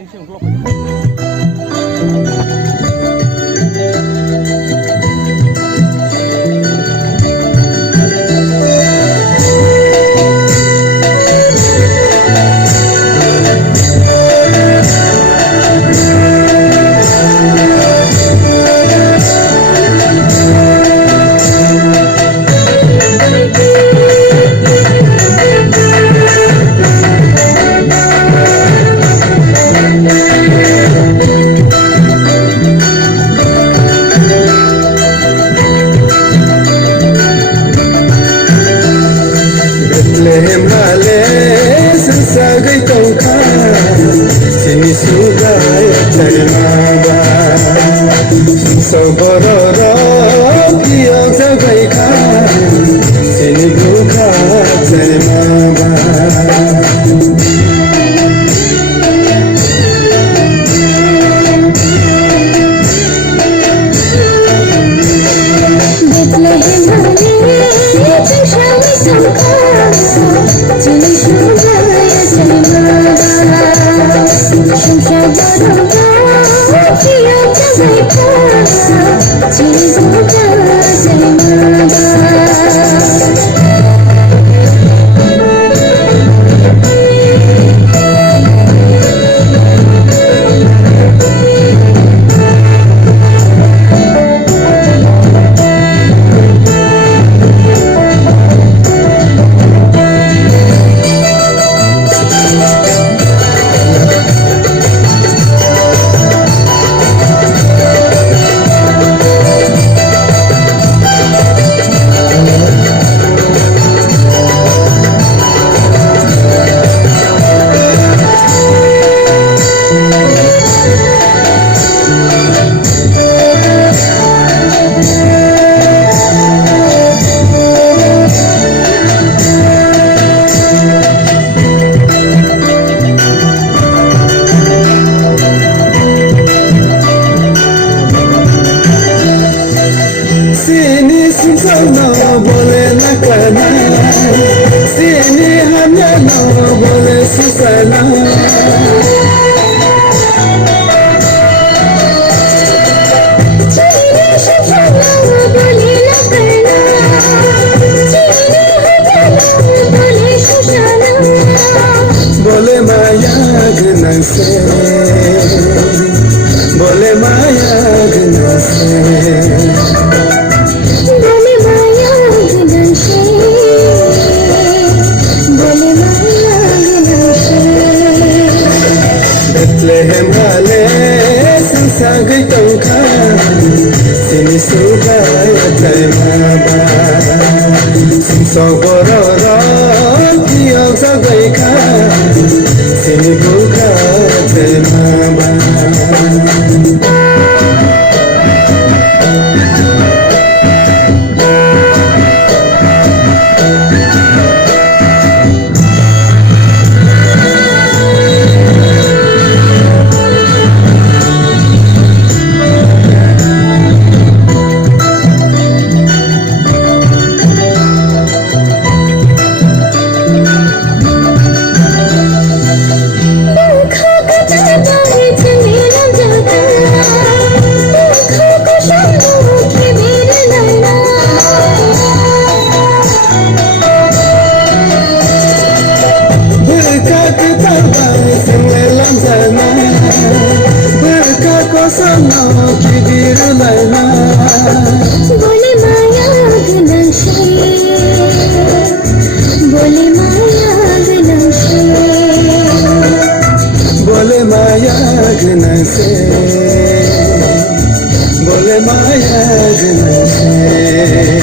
Tension block aja. Bethlehem hale sasagai tongka sini sugai terima Sobororo kiyok sagai ka sini buka terima Sini susana boleh nak kenal, sini hanya boleh susana. Sini susana boleh nak kenal, sini hanya boleh susana. Boleh maya genang se, boleh maya genang se. Bethlehem hale sasagai tongka sini sugai terima Sobororo kiyok sagai ka sini buka terima Sana kibir laina Boleh maya genang se Boleh maya genang se Boleh maya genang se Boleh maya genang se